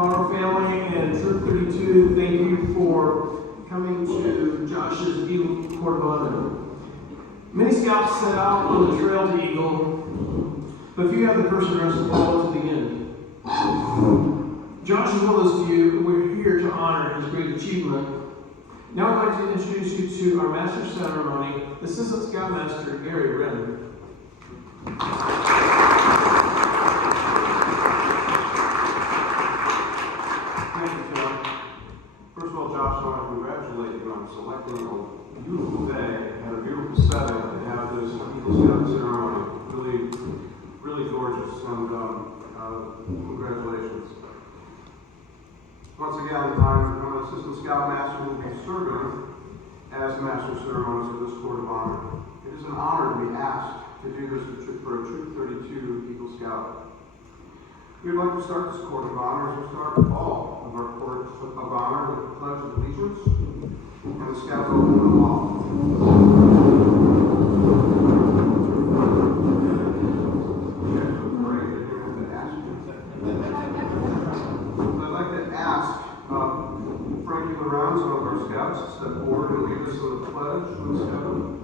Pottorff family and Troop 32, thank you for coming to Josh's Eagle Court of Honor. Many scouts set out on the trail to Eagle, but few have the perseverance to follow to the end. Josh is one of those few. We're here to honor his great achievement. Now I'd like to introduce you to our master ceremony, Assistant Scoutmaster Gary Wren. Thank you, Tim. First of all, Josh, I want to congratulate you on selecting a beautiful day and a beautiful setting to have this Eagle Scout ceremony. Really gorgeous, and congratulations. Once again, I'm an Assistant Scoutmaster who will be serving as Master of Ceremonies of this Court of Honor. It is an honor to be asked to do this for a Troop 32 Eagle Scout. We'd like to start this Court of Honor as we start all of our Court of Honor with the Pledge of Allegiance and the Scout Oath and Law. I'd like to ask Frankie Larounds, one of our scouts, to step forward and lead us in the pledge from the Scout Oath.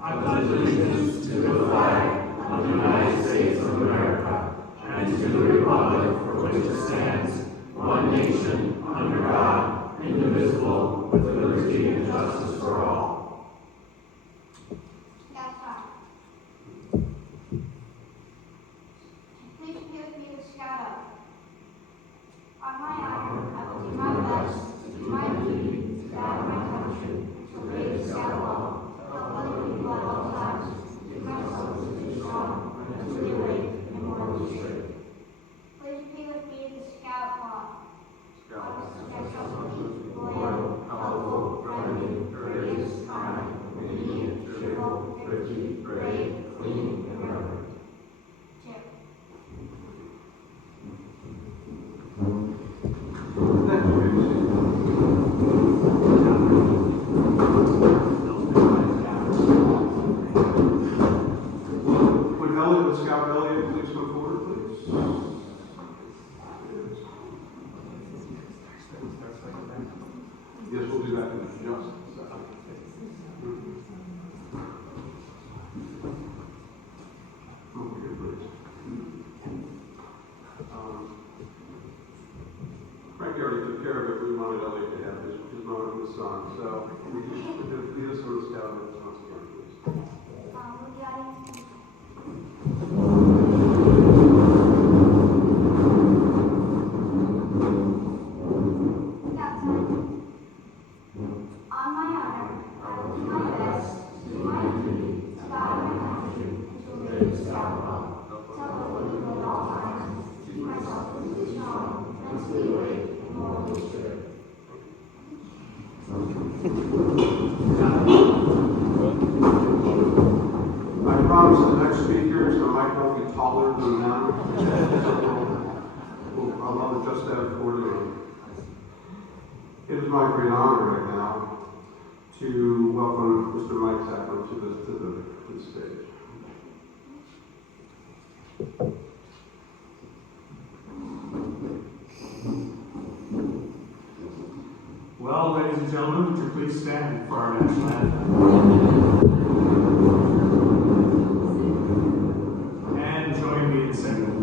I pledge allegiance to the flag of the United States of America and to the republic for which it stands, one nation, under God, indivisible, with liberty and justice for all. That's right. Please give me the scout oath. On my honor, I will do my best to do my duty to guide my country, to obey the scout law, help other people at all times, to myself to be strong, mentally awake, and morally straight. Please repeat with me the scout law. I shall be loyal, helpful, friendly, courteous, kind, obedient, cheerful, thrifty, brave, clean, and reverent. Cheer. Would Elliot, Scout Elliot, please come forward, please? Yes, we'll do that in just a second. Okay, please. Frank already took care of it. We wanted Elliot to have his moment with his son. So, we just lead us from the Scout Oath once again, please. Will the audience on my honor, I will do my best to do my duty to guide my country and to obey the scout law, to help other people at all times, to keep myself physically strong, mentally awake, and morally straight. I promise the next speakers I might not be taller than them. I'll love it just that accordingly. It is my great honor right now to welcome Mr. Mike Zappa to the stage. Well, ladies and gentlemen, would you please stand for our national anthem? And join me in singing.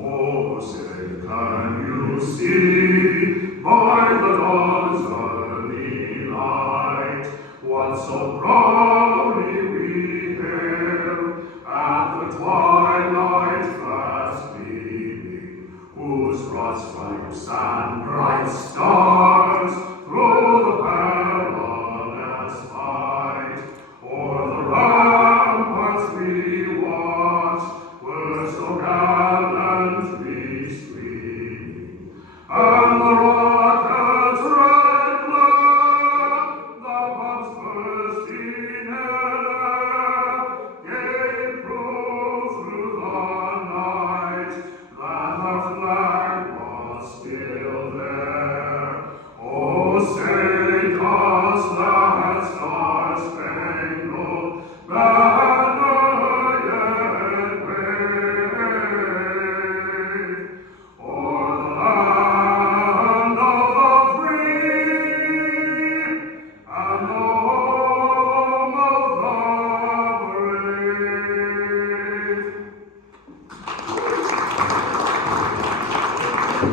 Oh, say, can you see by the dawn's early light what so proudly we hailed at the twilight fast gleaming, whose broad stripes and bright stars through the perilous fight o'er the ramparts we watched were so gallantly streaming, and the We're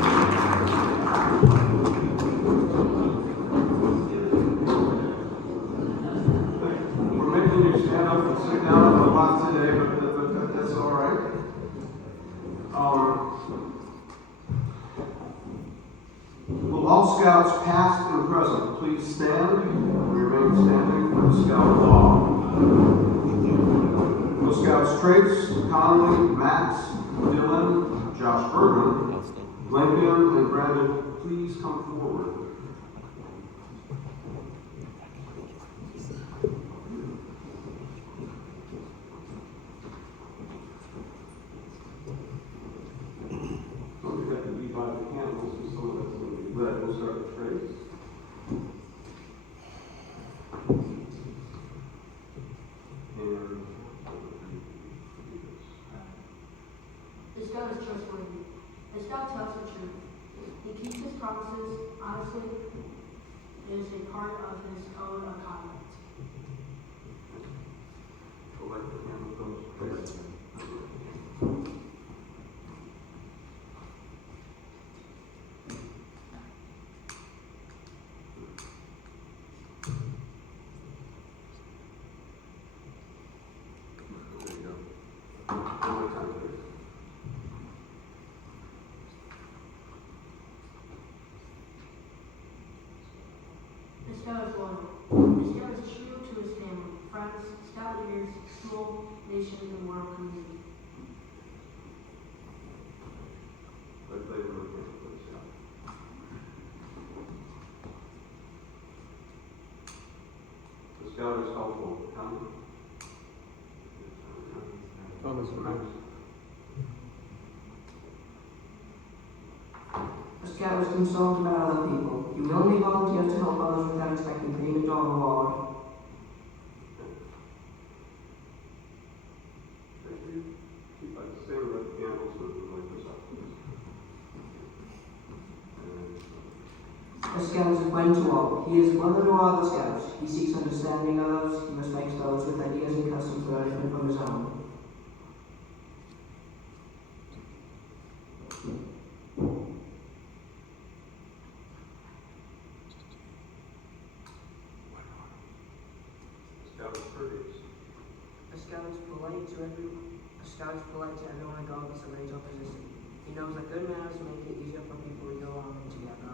making you stand up and sit down a lot today, but that's all right. Will all scouts, past and present, please stand and remain standing for the scout law. Will Scouts Trace, Conley, Max, Dylan, Josh Urban, Lincoln, and Brandon, please come forward. Don't forget to leave by the candles, so some of that's going to be lit. We'll start with Trace. The scout is trustworthy. The scout tells the truth. He keeps his promises honestly. It is a part of his code of conduct. Collect the candle goes Trace. There you go. One more time, please. The scout is loyal. The scout is true to his family, friends, scout leaders, school, nation, and world community. Let's play the candle, please. The scout is helpful. Thomas. A scout is concerned about other people. He willingly volunteers to help others without expecting payment or reward. Keep like staying with the candles so we can light this up, please. A scout is a friend to all. He is a brother to other scouts. He seeks understanding of others. He respects those with ideas and customs that are different from his own. Scout is courteous. A scout is polite to everyone regardless of age or position. He knows that good manners make it easier for people to get along together.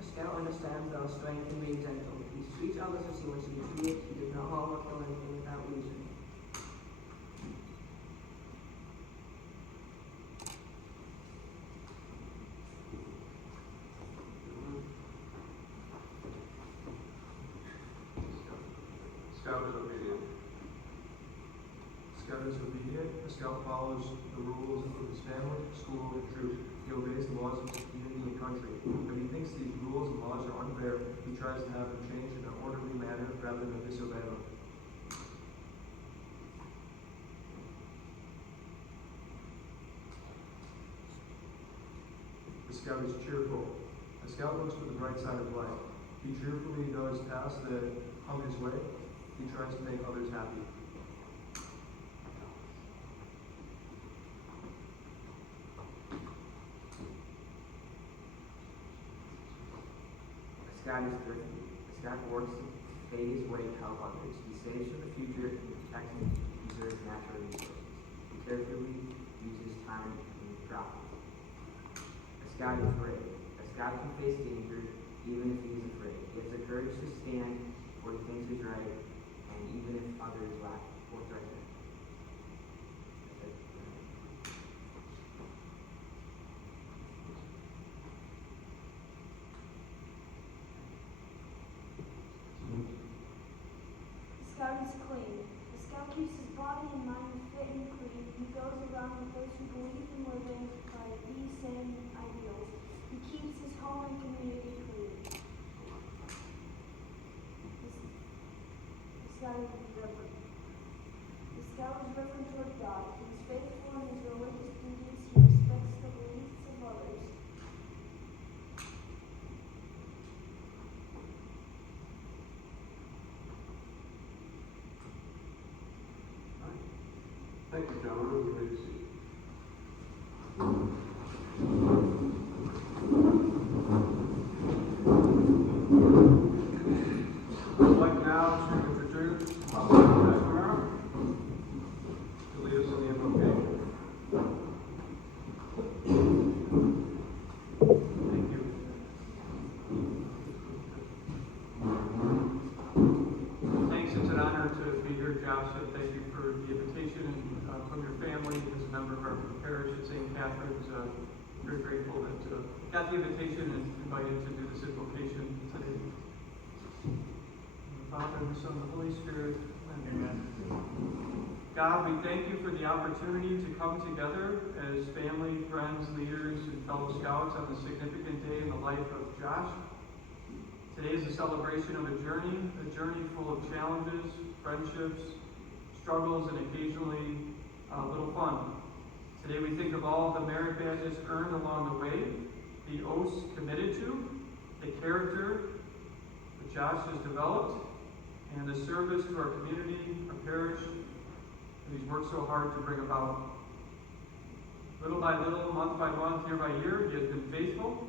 A scout understands that our strength and being gentle. He treats others as he wants to be treated. He does not harm or kill anything without reason. Scout is obedient. Scout is obedient. A scout follows the rules of his family, school, and troop. He obeys the laws of his community and country. If he thinks these rules and laws are unfair, he tries to have them changed in an orderly manner rather than disobey them. The scout is cheerful. A scout looks for the bright side of life. He cheerfully goes tasks that come his way. He tries to make others happy. A scout is thrifty. A scout works to pay his way to help others. He saves for the future and protects and preserves natural resources. He carefully uses time and travel. A scout is brave. A scout can face danger even if he is afraid. He has the courage to stand where he thinks is right, and even if others lack or threaten him. The scout is clean. The scout keeps his body and mind fit and clean. He goes around with those who believe in living by these same ideals. He keeps his home and community clean. The scout is reverent. a member of our parish at St. Catherine's. Very grateful that got the invitation and invited to do this invocation today. The Father, and the Son, and the Holy Spirit. Amen. God, we thank you for the opportunity to come together as family, friends, leaders, and fellow scouts on this significant day in the life of Josh. Today is a celebration of a journey full of challenges, friendships, struggles, and occasionally a little fun. Today we think of all the merit badges earned along the way, the oaths committed to, the character that Josh has developed, and the service to our community, our parish, that he's worked so hard to bring about. Little by little, month by month, year by year, he has been faithful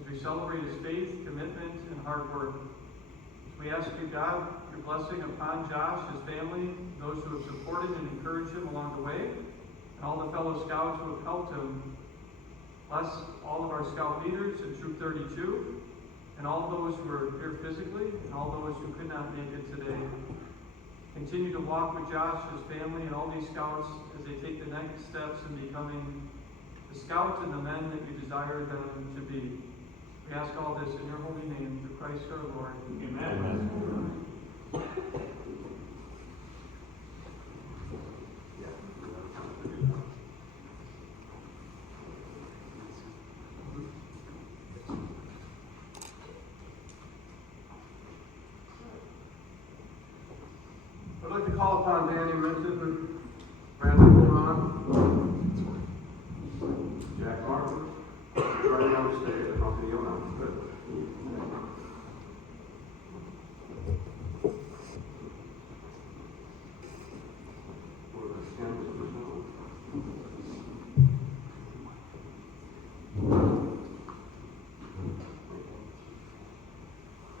as we celebrate his faith, commitment, and hard work. We ask you, God, your blessing upon Josh, his family, those who have supported and encouraged him along the way, and all the fellow scouts who have helped him. Bless all of our scout leaders in Troop 32, and all those who are here physically, and all those who could not make it today. Continue to walk with Josh, his family, and all these scouts as they take the next steps in becoming the scouts and the men that you desire them to be. We ask all this in your holy name, through Christ our Lord. Amen. I'd like to call upon Danny Minton and Brandon Wilmot, Jack Martin, right on the stage. I don't think you'll know. Good.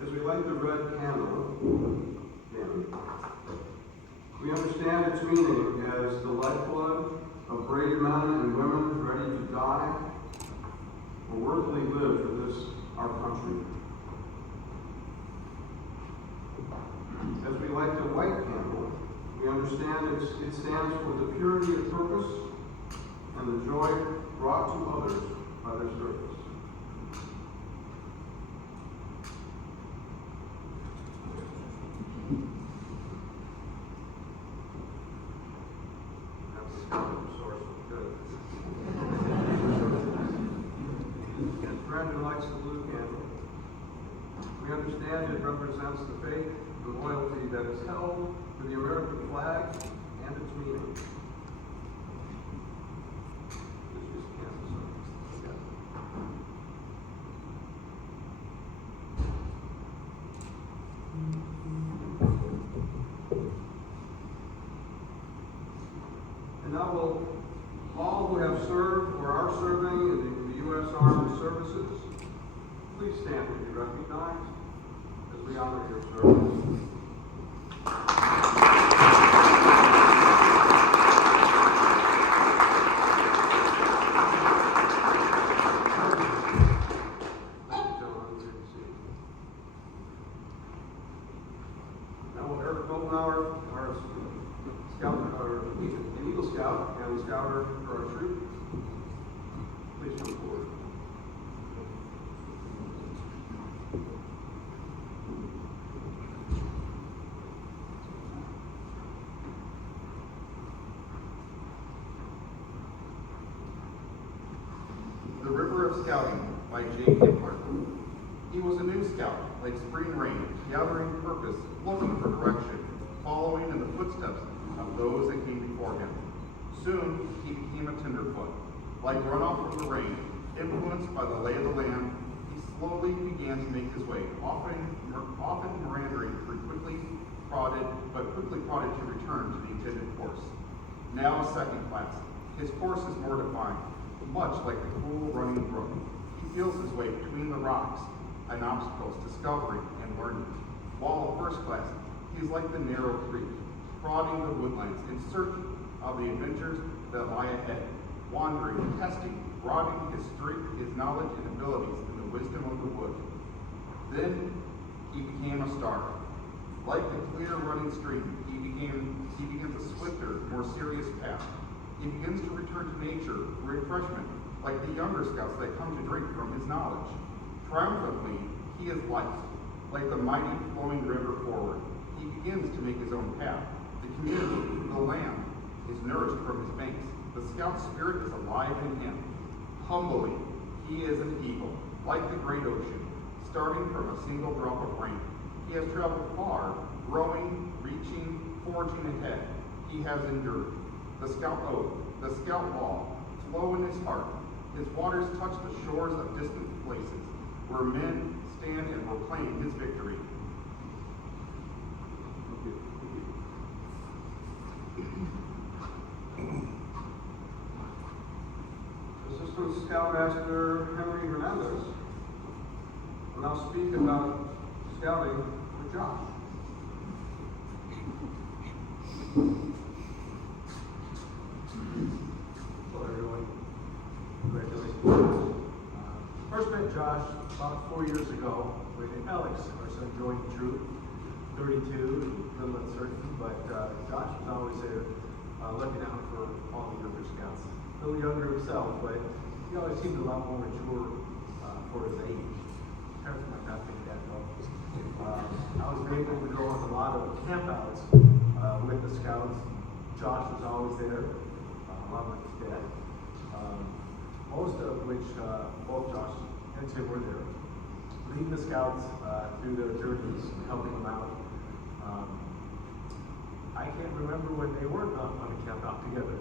As we light the red candle, Danny, we understand its meaning as the lifeblood of brave men and women ready to die or worthily live for this, our country. As we light the white candle, we understand it stands for the purity of purpose and the joy brought to others by their service. Brandon lights the blue candle. We understand it represents the faith and loyalty that is held to the American flag and its meaning. This just cancels it. And now will all who have served or are serving in the U.S. Armed Services, please stand to be recognized as we honor your service. Thank you, gentlemen. Good to see you. Now will Eric Goldenauer, our scout, our Eagle Scout and Scouter for our troop, please come forward. The River of Scouting by J. Hitler. He was a new scout, like spring rain, gathering purpose, looking for direction, following in the footsteps of those that came before him. Soon he became a tenderfoot. Like runoff from the rain, influenced by the lay of the land, he slowly began to make his way, often meandering through quickly prodded to return to the intended course. Now a second class. His course is more defined, much like the cool running brook. He feels his way between the rocks and obstacles, discovering and learning. While a first class, he is like the narrow creek, prodding the woodlands in search of the adventures that lie ahead, wandering, testing, broadening his strength, his knowledge and abilities in the wisdom of the wood. Then he became a star. Like the clear running stream, he begins a swifter, more serious path. He begins to return to nature for refreshment, like the younger scouts that come to drink from his knowledge. Triumphantly, he is light, like the mighty flowing river forward. He begins to make his own path. The community, the land, is nourished from his banks. The scout spirit is alive in him. Humbly, he is an eagle, like the great ocean, starting from a single drop of rain. He has traveled far, growing, reaching, forging ahead. He has endured. The scout oath, the scout law, flow in his heart. His waters touch the shores of distant places, where men stand and proclaim his victory. Assistant Scoutmaster Henry Hernandez will now speak about scouting with Josh. Hello, everyone. Congratulations. First met Josh about 4 years ago when Alex, our son, joined the troop. 32, a little uncertain, but Josh was always there looking out for all the younger scouts. A little younger himself, but he always seemed a lot more mature for his age. Parents might not think that, though. I was able to go on a lot of campouts with the scouts. Josh was always there, along with his dad. Most of which both Josh and Tim were there, leading the scouts through their journeys, helping them out. I can't remember when they weren't on a camp out together,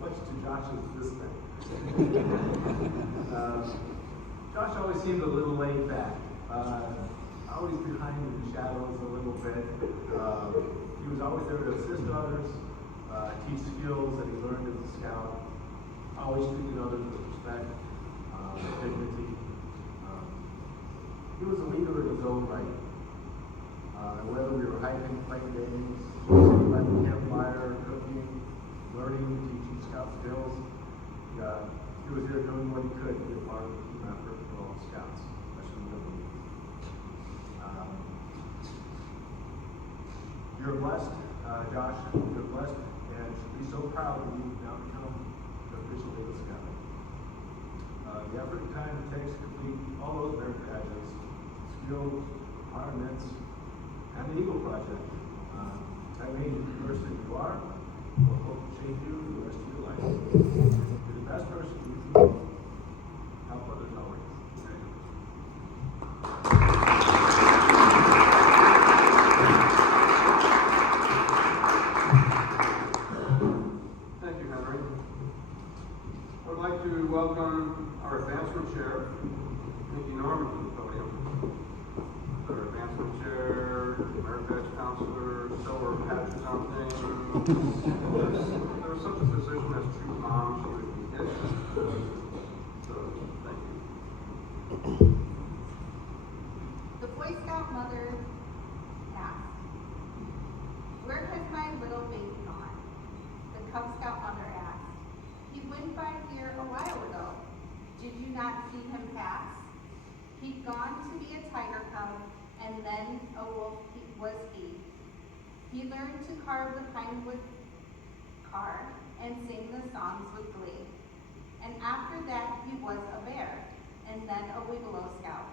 much to Josh's dismay. Josh always seemed a little laid back, always behind in the shadows a little bit. He was always there to assist others, teach skills that he learned as a scout, always treated others with respect, dignity. He was a leader in his own right. Whether we were hiking, playing games, sitting by the campfire, cooking, learning, teaching scout skills, he was there doing what he could to be a part of the team effort for all scouts, especially women. You're blessed, Josh, you're blessed and should be so proud that you've now become an official Eagle Scout. The effort and time it takes to complete all those merit badges, skills, requirements, and the Eagle Project. That made you the person that you are, will hope to shape you for the rest of your life. You're the best person you can be. Help others always. Thank you, Henry. I would like to welcome our advancement chair, Nikki Norman, to the podium. Our advancement chair, merit badge counselor, sewer patches on things. If there was such a position as true mom, she would be it. So, thank you. The Boy Scout mother asked, "Where has my little baby gone?" The Cub Scout mother asked, "He went by here a while ago. Did you not see him pass? He'd gone to be a tiger cub, and then a wolf was he. He learned to carve the pine wood car and sing the songs with glee. And after that he was a bear, and then a Wiggle Scout.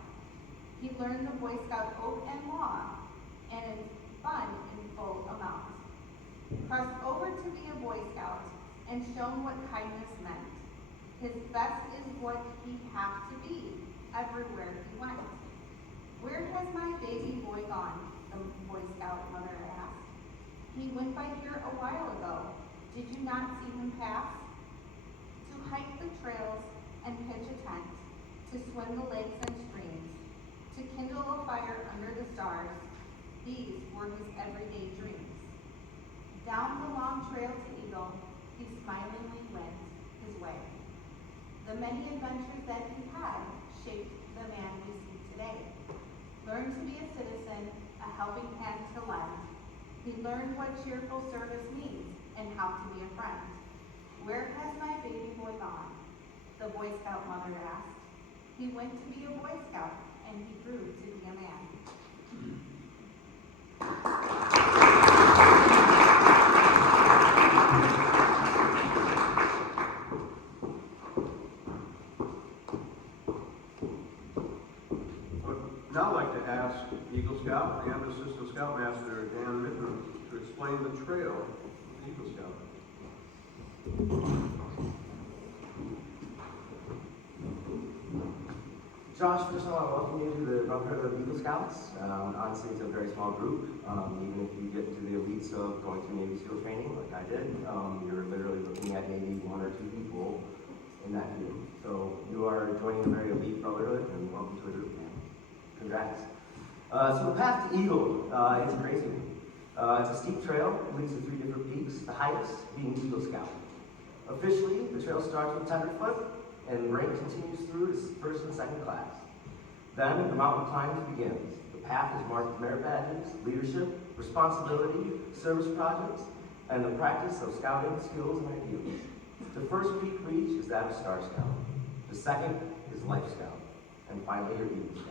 He learned the Boy Scout oath and law, and it's fun in full amount. Crossed over to be a Boy Scout, and shown what kindness meant. His best is what he'd have to be, everywhere he went. Where has my baby boy gone?" the Boy Scout mother asked. "He went by here a while ago. Did you not see him pass? To hike the trails and pitch a tent, to swim the lakes and streams, to kindle a fire under the stars, these were his everyday dreams. Down the long trail to Eagle, he smilingly went his way. The many adventures that he had shaped the man we see today. Learned to be a citizen, a helping hand to lend. He learned what cheerful service means and how to be a friend. Where has my baby boy gone?" the Boy Scout mother asked. "He went to be a Boy Scout, and he grew to be a man." Eagle Scout and Assistant Scoutmaster Dan Mitten to explain the trail of the Eagle Scout. Josh, first of all, I welcome you to the Brotherhood of Eagle Scouts. Honestly, it's a very small group. Even if you get into the elites of going through Navy SEAL training, like I did, you're literally looking at maybe 1 or 2 people in that group. So you are joining a very elite brotherhood, and welcome to the group, man. Congrats. So the path to Eagle is a crazy one. It's a steep trail, it leads to 3 different peaks, the highest being Eagle Scout. Officially, the trail starts with tenderfoot, and the rank continues through to 1st and 2nd class. Then the mountain climb begins. The path is marked with merit badges, leadership, responsibility, service projects, and the practice of scouting skills and ideals. The first peak reached is that of Star Scout. The second is Life Scout. And finally, your Eagle Scout.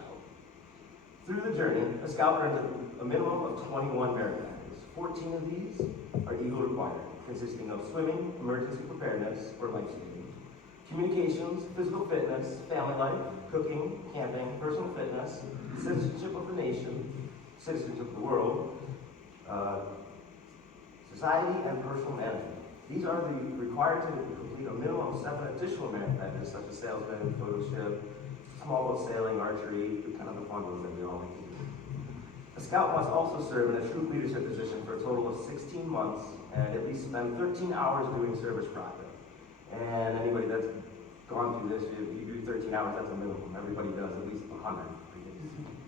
Through the journey, a scout earns a minimum of 21 merit badges. 14 of these are Eagle required, consisting of swimming, emergency preparedness, or life saving, communications, physical fitness, family life, cooking, camping, personal fitness, citizenship of the nation, citizenship of the world, society, and personal management. These are required to complete a minimum of 7 additional merit badges, such as salesman, photoship, small boat sailing, archery, kind of the fun ones that we all like to do. A scout must also serve in a troop leadership position for a total of 16 months and at least spend 13 hours doing service projects. And anybody that's gone through this, if you do 13 hours, that's a minimum. Everybody does at least 100.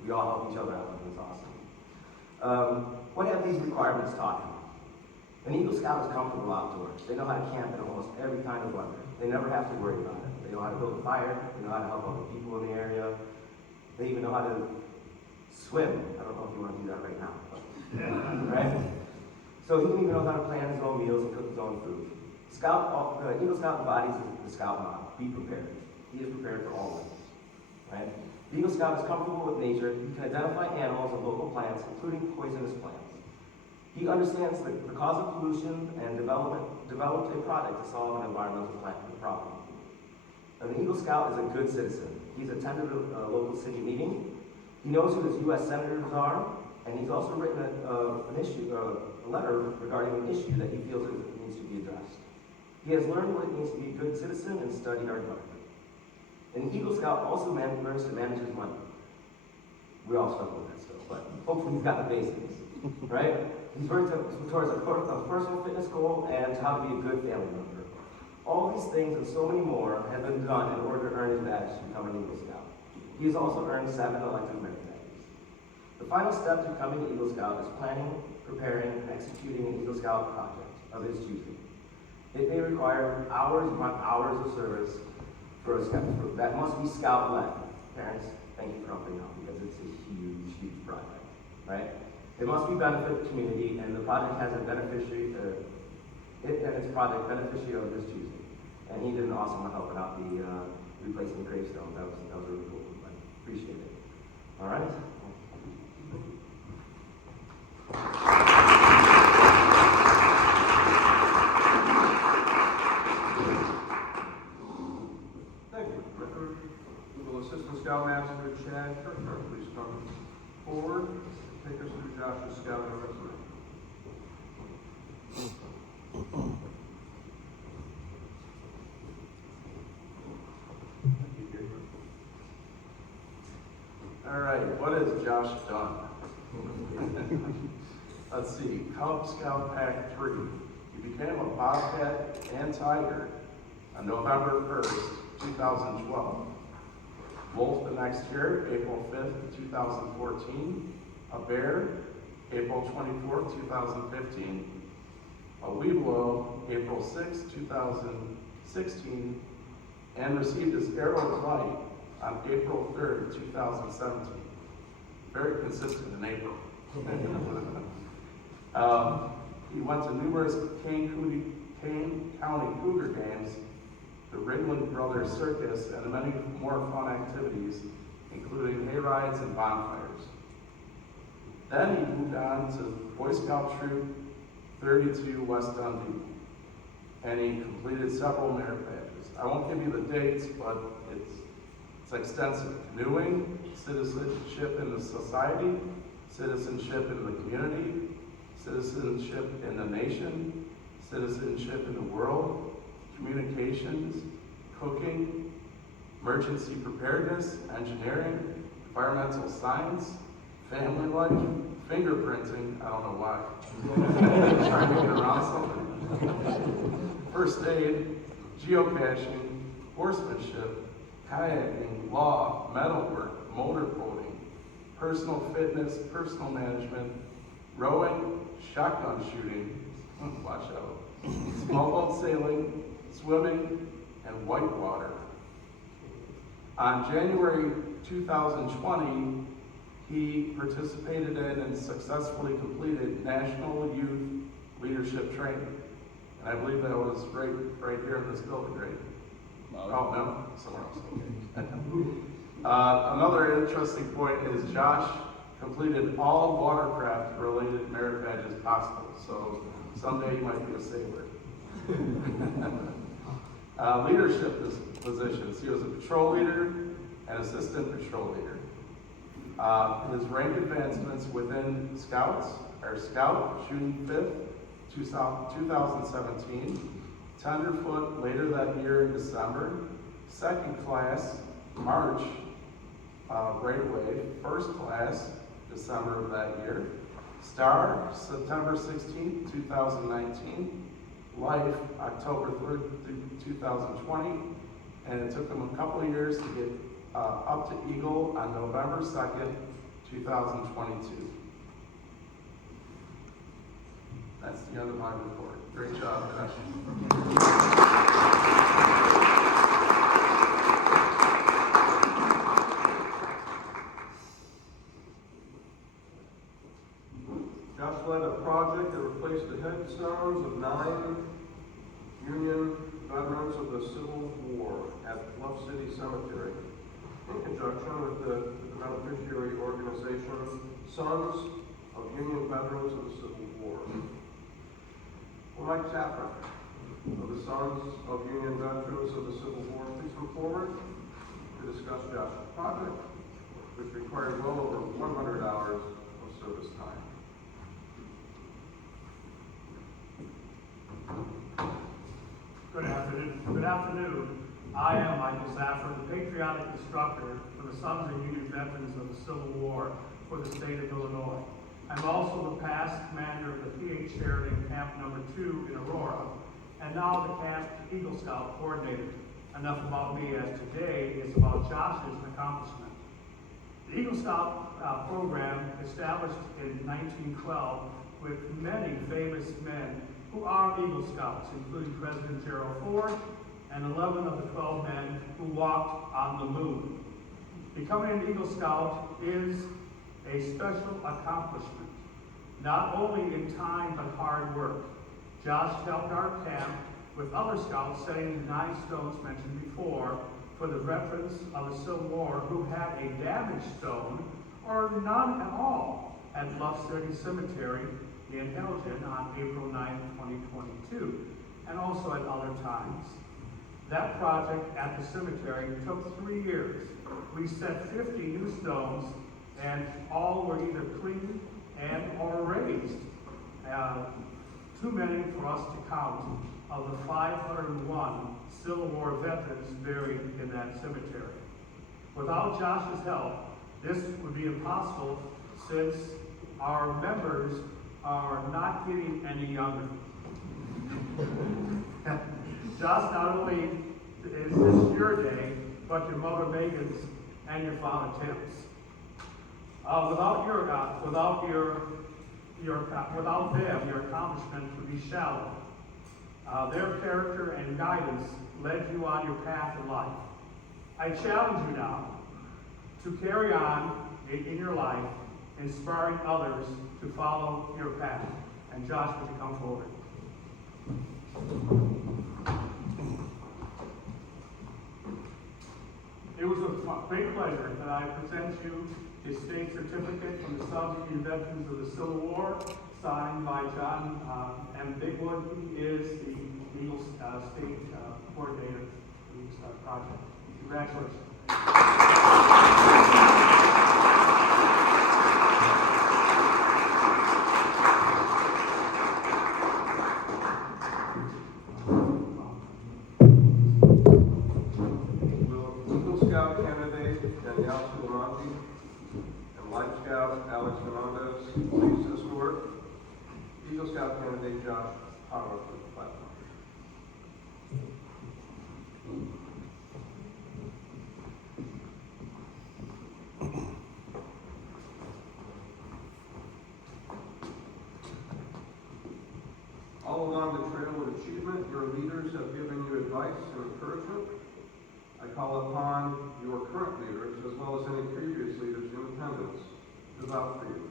We all help each other out, and it's awesome. What have these requirements taught you? An Eagle Scout is comfortable outdoors. They know how to camp in almost every kind of weather. They never have to worry about it. They know how to build a fire. They know how to help other people in the area. They even know how to swim. I don't know if you want to do that right now, but, right? So he even knows how to plan his own meals and cook his own food. Eagle Scout embodies the Scout model. Be prepared. He is prepared for all weathers, right? The Eagle Scout is comfortable with nature. He can identify animals and local plants, including poisonous plants. He understands the cause of pollution and developed a project to solve an environmental problem. An Eagle Scout is a good citizen. He's attended a local city meeting. He knows who his U.S. senators are, and he's also written a letter regarding an issue that he feels needs to be addressed. He has learned what it means to be a good citizen and studied our government. An Eagle Scout also learns to manage his money. We all struggle with that still, but hopefully he's got the basics, right? He's worked towards a personal fitness goal and how to be a good family member. All these things and so many more have been done in order to earn his badge to become an Eagle Scout. He has also earned 7 elective merit badges. The final step to becoming an Eagle Scout is planning, preparing, and executing an Eagle Scout project of his choosing. It may require hours upon hours of service for a scout. That must be scout-led. Parents, thank you for helping out because it's a huge, huge project, right? It must be benefit the community, and the project has a beneficiary, its project beneficiary of his choosing. And he did an awesome job helping out the replacing the gravestone. That was really cool. I appreciate it. All right. Thank you. Will Assistant Scoutmaster Chad Kirkner please come forward, take us through Josh's scouting resume. All right, what has Josh done? Let's see, Cub Scout Pack 3. He became a Bobcat and Tiger on November 1st, 2012. Wolf the next year, April 5th, 2014. A bear, April 24th, 2015. A Weeblo, April 6th, 2016. And received his Arrow of Light on April 3rd, 2017. Very consistent in April. He went to numerous Kane County Cougar games, the Ringling Brothers Circus, and many more fun activities, including hay rides and bonfires. Then he moved on to Boy Scout Troop 32 West Dundee, and he completed several merit badges. I won't give you the dates, but it's extensive. Canoeing, citizenship in the society, citizenship in the community, citizenship in the nation, citizenship in the world, communications, cooking, emergency preparedness, engineering, environmental science, family life, fingerprinting, I don't know why, trying to get around something, first aid, geocaching, horsemanship, kayaking, law, metalwork, motor boating, personal fitness, personal management, rowing, shotgun shooting, watch out, small boat sailing, swimming, and whitewater. On January 2020, he participated in and successfully completed National Youth Leadership Training. And I believe that was right here in this building, right? Oh, no, somewhere else. Another interesting point is Josh completed all watercraft-related merit badges possible, so someday you might be a sailor. Leadership positions. He was a patrol leader and assistant patrol leader. His rank advancements within Scouts are Scout, June 5th, 2017, Tenderfoot later that year in December, second class, March, right away, first class, December of that year, Star, September 16th, 2019, Life, October 3rd, 2020, and it took him a couple of years to get up to Eagle on November 2nd, 2022. That's the end of my report. Great job, Josh. Josh led a project that replaced the headstones of 9 Union veterans of the Civil War at Bluff City Cemetery, in conjunction with the beneficiary organization Sons of Union Veterans of the Civil War. Will Mike Saffron of the Sons of Union Veterans of the Civil War please come forward to discuss Josh's project, which required well over 100 hours of service time. Good afternoon. I am Michael Safford, the patriotic instructor for the Sons of Union Veterans of the Civil War for the state of Illinois. I'm also the past commander of the P.H. Sheridan Camp No. 2 in Aurora, and now the Camp Eagle Scout coordinator. Enough about me, as today is about Josh's accomplishment. The Eagle Scout program, established in 1912 with many famous men who are Eagle Scouts, including President Gerald Ford and 11 of the 12 men who walked on the moon. Becoming an Eagle Scout is a special accomplishment, not only in time but hard work. Josh helped our camp with other scouts setting the 9 stones mentioned before for the veterans of the Civil War who had a damaged stone or none at all at Bluff City Cemetery in Elgin on April 9, 2022, and also at other times. That project at the cemetery took 3 years. We set 50 new stones, and all were either cleaned and or raised. Too many for us to count of the 501 Civil War veterans buried in that cemetery. Without Josh's help, this would be impossible since our members are not getting any younger. Josh, not only is this your day, but your mother Megan's and your father Tim's. Without them, your accomplishments would be shallow. Their character and guidance led you on your path in life. I challenge you now to carry on in your life, inspiring others to follow your path. And Josh, would you come forward? It was a great pleasure that I present you the state certificate from the Sons of Union Veterans of the Civil War, signed by John M. Bigwood, who is the Eagle State Coordinator for the Eagle Scout Project. Congratulations. Scout candidate Danielle Sulamanti, and Life Scout Alex Fernandez, please escort Eagle Scout candidate Josh Pottorff to the platform. All along the trail of achievement, your leaders have given you advice and encouragement. I call upon your current leaders, as well as any previous leaders in attendance, to vouch for you.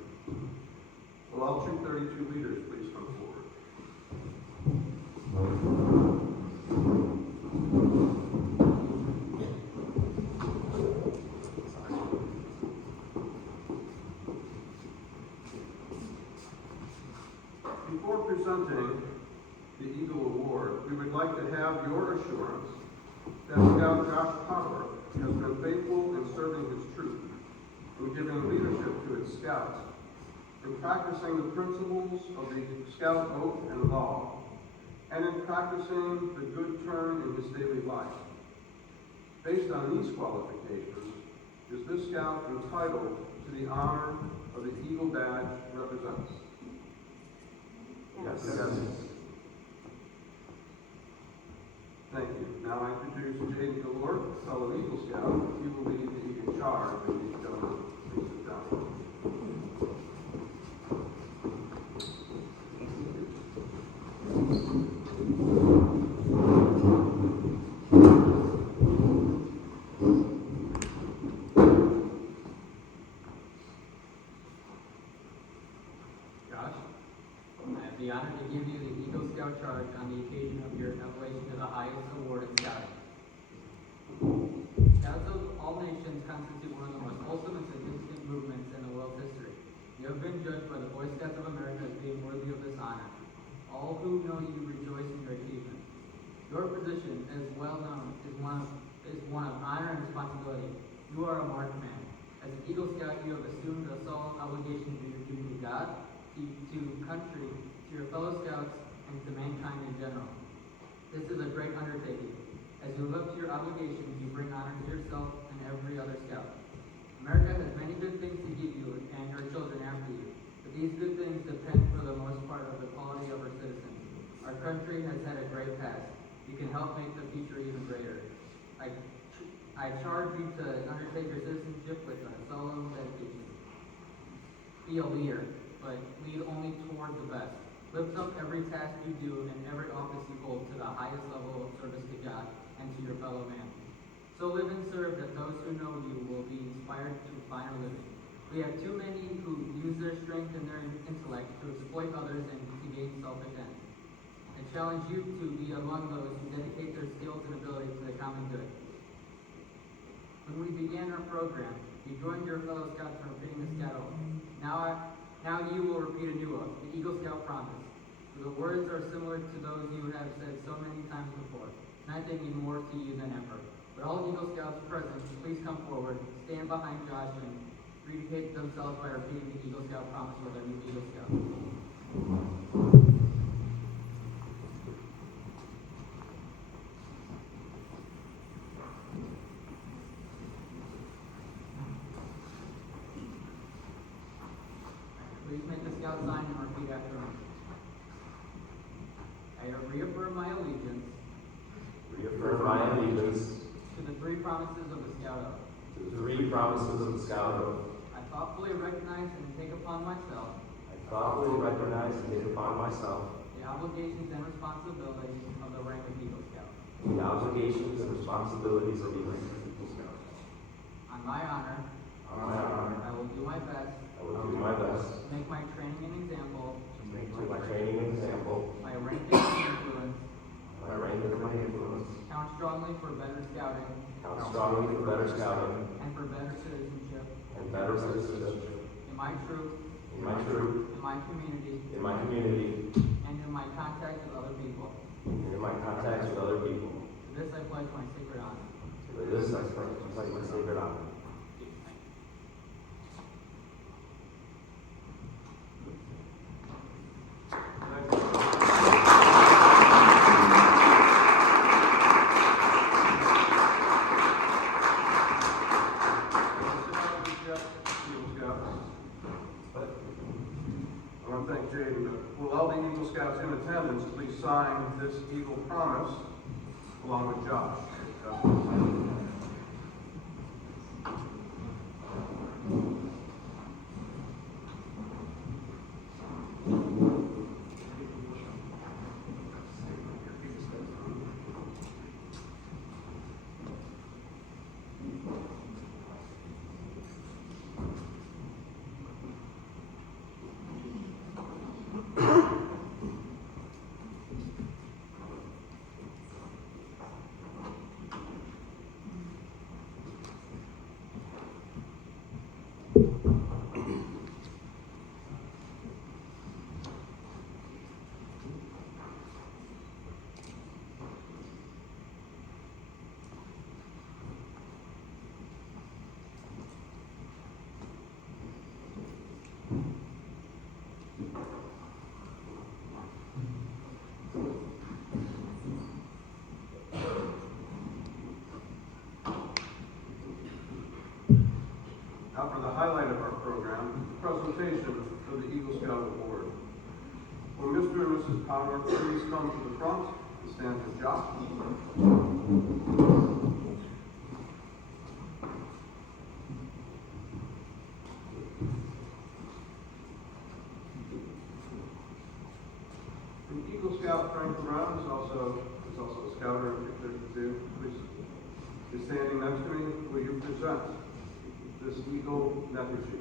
Will all Troop 32 leaders please come forward? Before presenting the Eagle Award, we would like to have your assurance that Scout Josh Pottorff has been faithful in serving his troop, in giving leadership to its scouts, in practicing the principles of the Scout oath and law, and in practicing the good turn in his daily life. Based on these qualifications, is this Scout entitled to the honor of the Eagle Badge represents? Yes. Thank you. Now I introduce Jaden Galore, fellow Eagle Scout. He will lead the Eagle Charge in these gentlemen. Please sit down. Josh, I have the honor to give you the Eagle Scout Charge on the occasion of your elevation to the highest award in Scouting. Scouts of all nations constitute one of the most wholesome and significant movements in the world's history. You have been judged by the Boy Scouts of America as being worthy of this honor. All who know you rejoice in your achievement. Your position, as well known, is one of honor and responsibility. You are a marked man. As an Eagle Scout, you have assumed a solemn obligation to your duty to God, to country, to your fellow Scouts, and to mankind in general. This is a great undertaking. As you live up to your obligations, you bring honor to yourself and every other Scout. America has many good things to give you and your children after you, but these good things depend for the most part on the quality of our citizens. Our country has had a great past. You can help make the future even greater. I charge you to undertake your citizenship with a solemn dedication. Be a leader, but lead only toward the best. Lift up every task you do and every office you hold to the highest level of service to God and to your fellow man. So live and serve that those who know you will be inspired to finer living. We have too many who use their strength and their intellect to exploit others and to gain selfish ends. I challenge you to be among those who dedicate their skills and abilities to the common good. When we began our program, you joined your fellow Scouts in repeating the Scout oath. Now you will repeat a new oath, the Eagle Scout promise. For the words are similar to those you have said so many times before, and I think mean more to you than ever. But all Eagle Scouts present, please come forward, stand behind Josh, and rededicate themselves by repeating the Eagle Scout promise with our new Eagle Scout. Please make the Scout sign and repeat after me. I reaffirm my allegiance to the three promises of the Scout oath. I thoughtfully recognize and take upon myself the obligations and responsibilities of the rank of Eagle Scout. On my honor, I will do my best to make my training an example by ranking my influence, count strongly for better scouting, and for better citizenship in my troop, in my community, and in my contact with other people. To this I pledge my sacred honor. attendance, please sign this Eagle Promise along with Josh. Now for the highlight of our program, presentation for the Eagle Scout Award. Will Mr. and Mrs. Pottorff please come to the front and stand with Josh? And Eagle Scout Frank Brown is also a scouter in 32. Please be standing next to me. Will you present this Eagle Nephew sheet?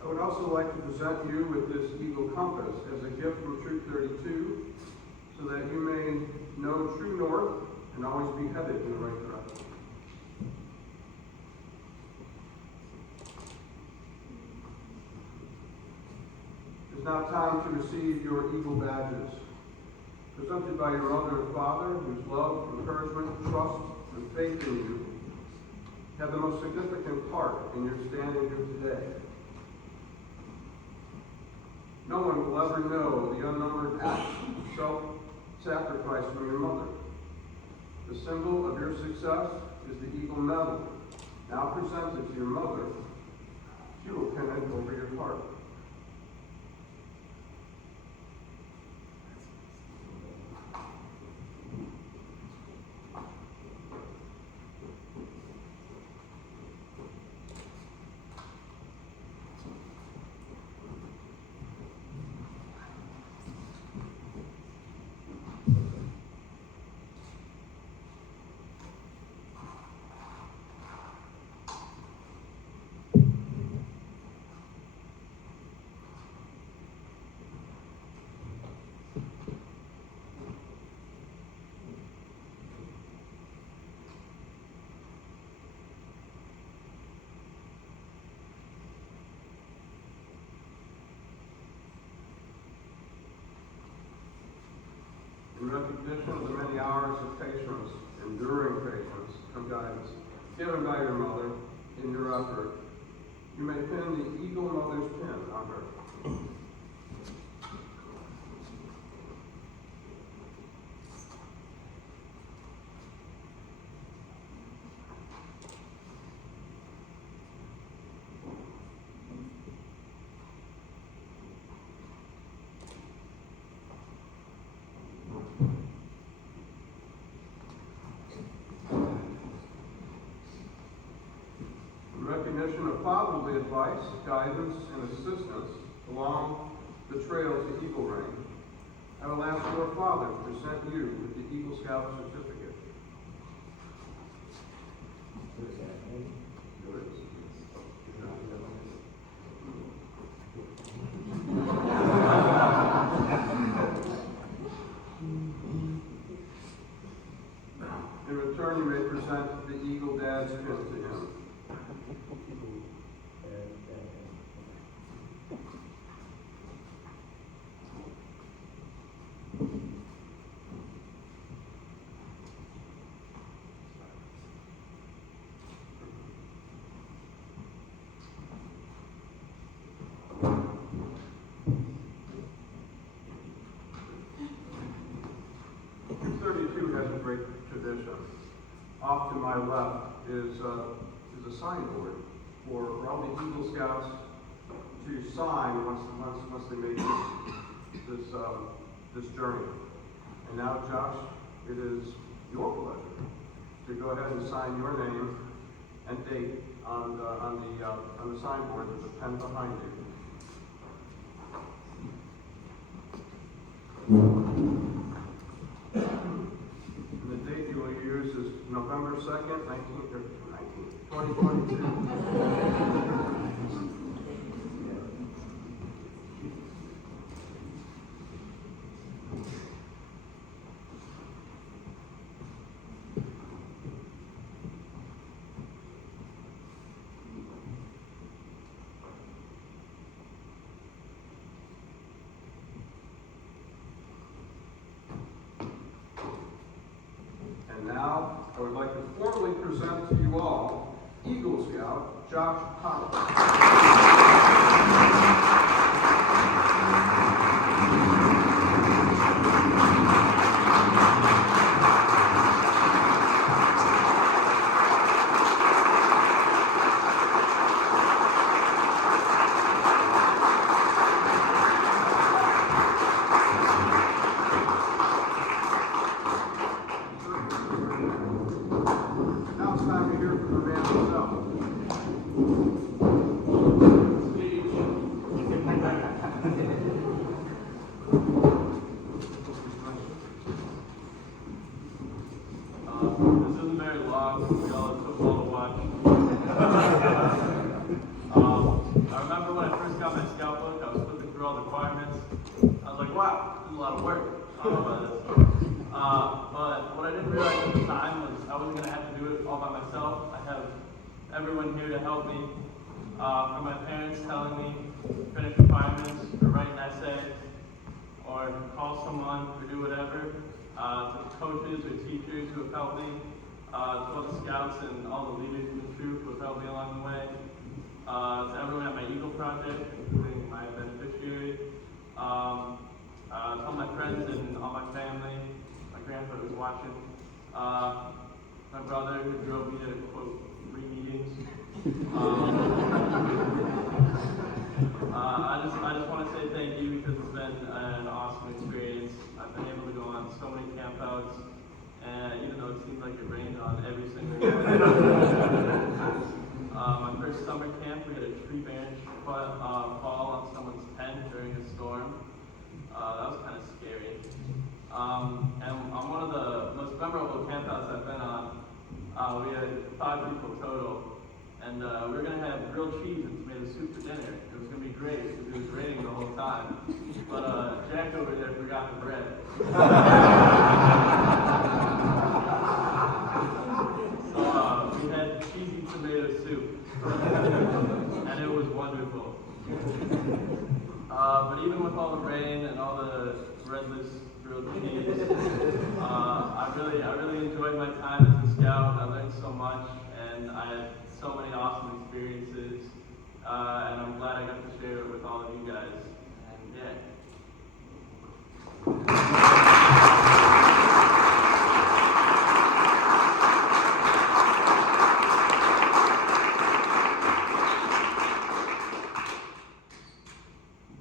I would also like to present you with this Eagle Compass as a gift from Troop 32 so that you may know true north and always be headed in the right direction. It's now time to receive your Eagle badges, presented by your mother and father, whose love, encouragement, trust, and faith in you have the most significant part in your standing here today. No one will ever know the unnumbered acts of self-sacrifice from your mother. The symbol of your success is the Eagle Medal, now presented to your mother. She will pin it over your heart. In recognition of the many hours of patience, enduring patience, and guidance given by your mother in your effort, you may pin the Eagle Mother's pin on her. Recognition of fatherly advice, guidance, and assistance along the trail to Eagle Range, I will ask your father to present you with the Eagle Scout certificate. In return, you may present the Eagle Dad's pin to him. Troop 32 has a great tradition. Off to my left is a signboard for all the Eagle Scouts to sign once they make this journey. And now, Josh, it is your pleasure to go ahead and sign your name and date on the signboard with the pen behind you. And the date you will use is November 2nd, 2022. And now, I would like to formally present to you all Eagle Scout Josh Pottorff. Now it's time to hear from the man himself. This isn't very long, we all have football to watch. I remember when I first got my scout book, I was flipping through all the requirements. I was like, wow, this is a lot of work. I don't know about this. But what I didn't realize at the time was I wasn't going to have to do it all by myself. I have everyone here to help me. From my parents telling me finish requirements, or write an essay, or call someone, or do whatever. To the coaches or teachers who have helped me, to all the scouts and all the leaders in the troop who have helped me along the way, to everyone at my Eagle Project, including my beneficiary, to all my friends and all my family, my grandpa who's watching, my brother who drove me to, quote, 3 meetings. I just want to say thank you because it's been an awesome experience. I've been able to go on so many campouts, and even though it seems like it rained on every single one. My first summer camp, we had a tree branch fall on someone's tent during a storm. That was kind of scary. And on one of the most memorable campouts I've been on, we had 5 people total. And we were going to have grilled cheese and tomato soup for dinner. It was going to be great because it was raining the whole time. But Jack over there forgot the bread. So we had cheesy tomato soup. And it was wonderful. But even with all the rain and all the breadless grilled cheese, I really enjoyed my time as a scout. I learned so much, and I had so many awesome experiences, and I'm glad I got to share it with all of you guys. And yeah.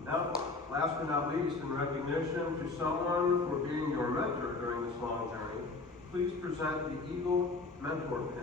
Now, last but not least, in recognition to someone for being your mentor during this long journey, please present the Eagle Mentor Pin.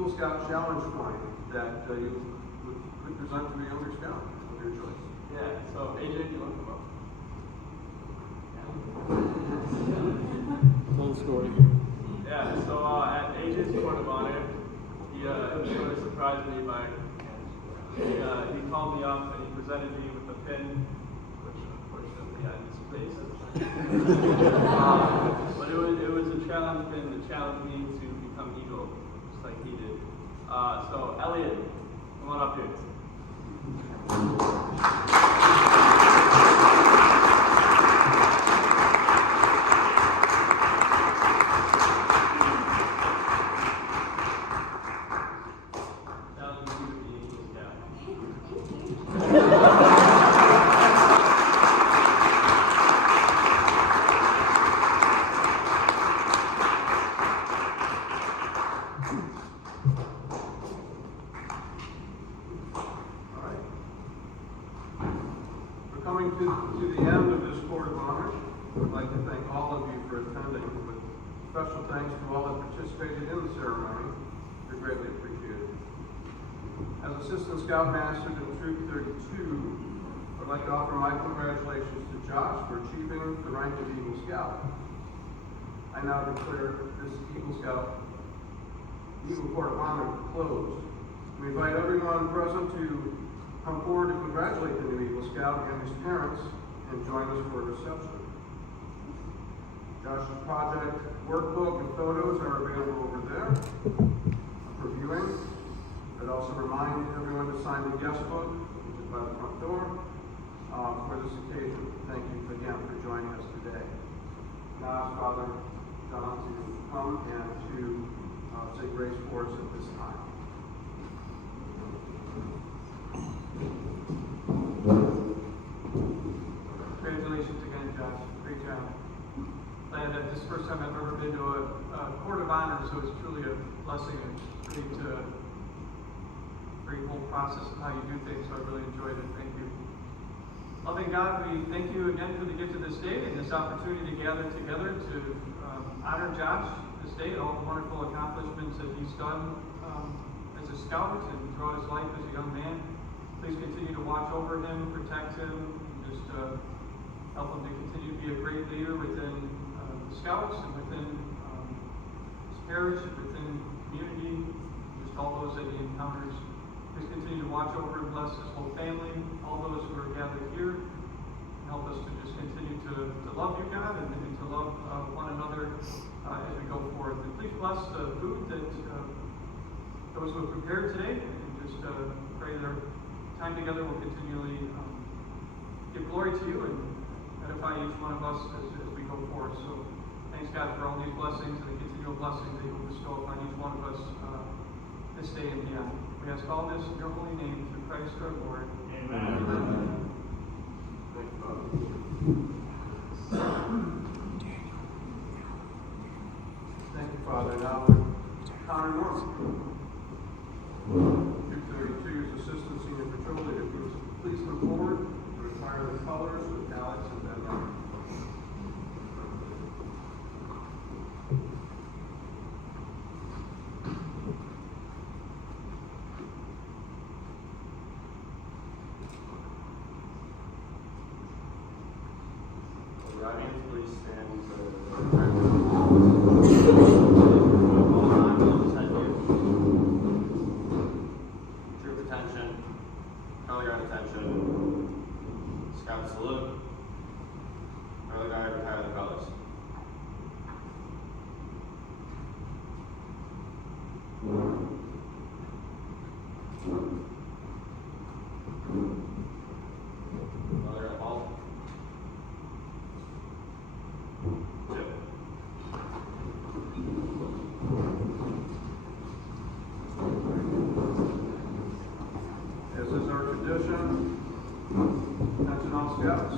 Eagle Scout Challenge coin that you could present to a younger scout of your choice. Yeah, so AJ, do you want to come up? Full story. Yeah, so at AJ's Court of Honor, he sort of surprised me by, he called me up and he presented me with a pin, which unfortunately I misplaced. But it was a challenge pin that challenged me to become Eagle, just like he did. So Elliot, come on up here. We're coming to the end of this Court of Honor. I'd like to thank all of you for attending, with special thanks to all that participated in the ceremony. You're greatly appreciated. As Assistant Scoutmaster to Troop 32, I'd like to offer my congratulations to Josh for achieving the rank of Eagle Scout. I now declare this Eagle Court of Honor closed. We invite everyone present to come forward to congratulate the new Eagle Scout and his parents and join us for a reception. Josh's project workbook and photos are available over there for viewing. I'd also remind everyone to sign the guest book, which is by the front door, for this occasion. Thank you again for joining us today. Now ask Father John to come and to say grace for us at this time. Congratulations again, Josh. Great job. Glad that this is the first time I've ever been to a Court of Honor, so it's truly a blessing and great whole process of how you do things, so I really enjoyed it. Thank you. Loving God, we thank you again for the gift of this day and this opportunity to gather together to honor Josh this day, all the wonderful accomplishments that he's done as a scout and throughout his life as a young man. Please continue to watch over him, protect him, and just help him to continue to be a great leader within the Scouts and within his parish, within the community, just all those that he encounters. Please continue to watch over and bless his whole family, all those who are gathered here, and help us to just continue to love you, God, and to love one another as we go forth. And please bless the food that those who have prepared today, and just pray that our time together will continually give glory to you and edify each one of us as we go forward. So thanks, God, for all these blessings and the continual blessings that you will bestow upon each one of us this day and beyond. We ask all this in your holy name through Christ our Lord. Amen. Amen. Thank you, Father. Thank you, Father. Now, Connor Norman. 232's Assistant Senior Patrol Leader. Please come forward to retire the colors with Alex and Ben Ryan. The audience, please stand for troop attention, color guard attention, scout salute, color guard retire the colors. Color guard halt. As is our tradition, attention all scouts.